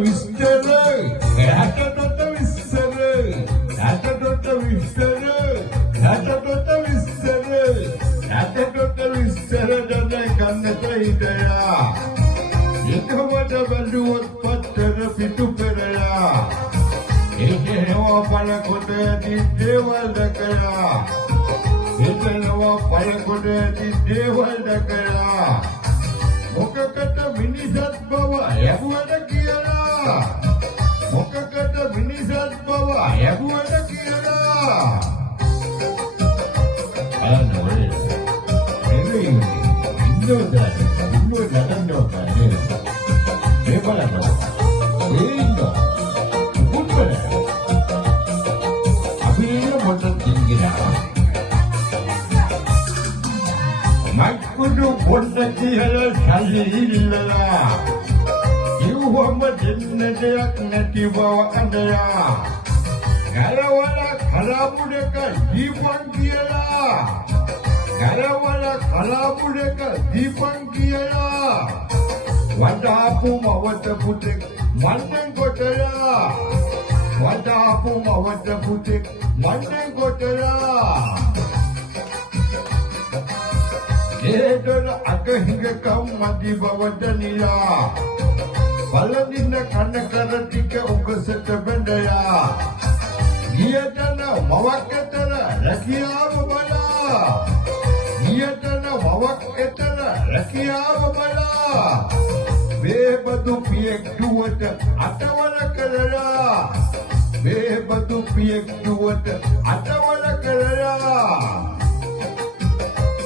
විස්තර රටට විස්තර රටට විස්තර රටට විස්තර රටට විස්තර දැනගන්නට හිතයා එකමද බැලුවොත් පත්තර පිටු පෙරලා ඒකේනවා පළකොට දේවල් දැකලා ඒකේනවා පළකොට දේවල් දැකලා මොකකට මිනිසත් බව යහුවද කියලා මොකකට මිනිසත් බව යහුවද කියලා අනෝරේ එන්නේ ඉන්නෝදා ඉන්නෝ නටන්නෝ කන්නේ මේ බලන්න ඒින්දෝ උපුත්තර අපි මොකද දින්ගිනා මයිකුඩු පොඩ්ඩ කියලා සල්ලිල්ලලා ඉව්වම දෙන්න දෙයක් නැති බව අඳලා ගලවල කලාපුඩක දීපන් කියලා ගලවල කලාපුඩක දීපන් කියලා වඩාපු මවත පුතෙක් මන්නෙන් කොටලා වඩාපු මවත පුතෙක් මන්නෙන් කොටලා ඒතන අකහිඟකම් මදි බවට නිලා බලදින්න කන කර ටික උගසට බඳයා ගියතන මවක් එතන රැකියාව බලා ගියතන මවක් එතන රැකියාව බලා බේබදු පියෙක් දුවට අතවල කරලා බේබදු පියෙක් දුවට අතවල කරලා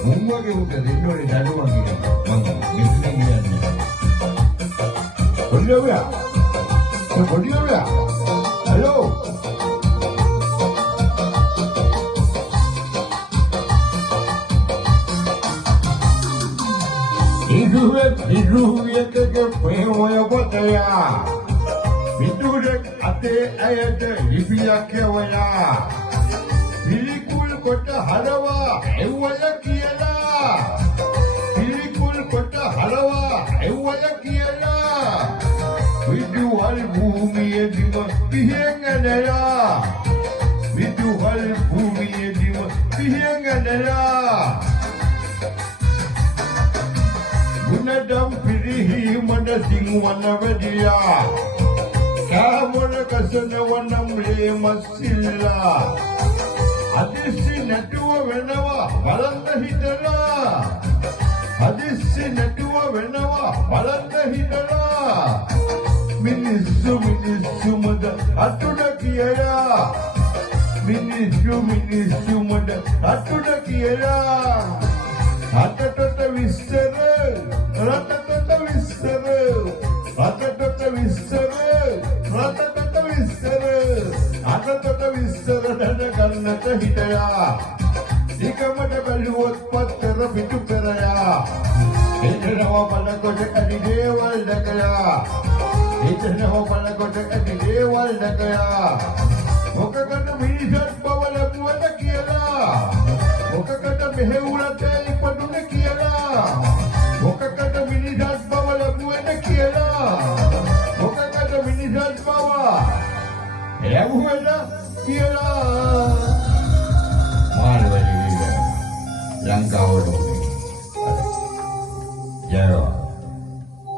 උම්මගේ උට දෙන්නෝනේ දඩුවම් කියනවා මම මෙතන කියන්නේ කොල්ලෝයා හලෝ ඉරුවියකගේ ප්‍රේමය පොතයා විදුරක් අතේ ඇයට ලිපියක් යවලා පිළිකුල් කොට හලවා එව්වල කියලා පිළිකුල් කොට හලවා එව්වල කියලා විදුහල් භූමියේදීම පිහින්ගනලා විදුහල් භූමියේදීම පිහින්ගනලා ගුණදම් පිරිහි මන සිංවන වදියා කාමන කසන වනම් ලේ මස්සිල්ලා අදිස්සි නැතුව වෙනවා බලන්න හිතලා අදිස්සි නැතුව වෙනවා බලන්න හිතලා මිනිස්සු මද අතුඩ කියලා මිනිස්සු මද අතුඩ කියලා අතට විස්තර රටට විස්තර අතට විස්තර රටට විස්තර අතට විස්තර දැනගන්නට හිතයා එකමඩ බැලුවොත් පත්තර පිටු පෙරයා එතනවා බලකොට ඇති දේවල් දැකලා එතනවා බලකොට ඇති දේවල් දැකලා මොකකට මිනිසත් බව ලැබුවද කියලා මොකකට මෙහෙවුලට ඉපදුනේ කියලා මොකකට මිනිසත් බව ලැබුවද කියලා මොකකට මිනිසත් බව ලැබුවද කියලා මාළවලි ලංකාවට ජයවා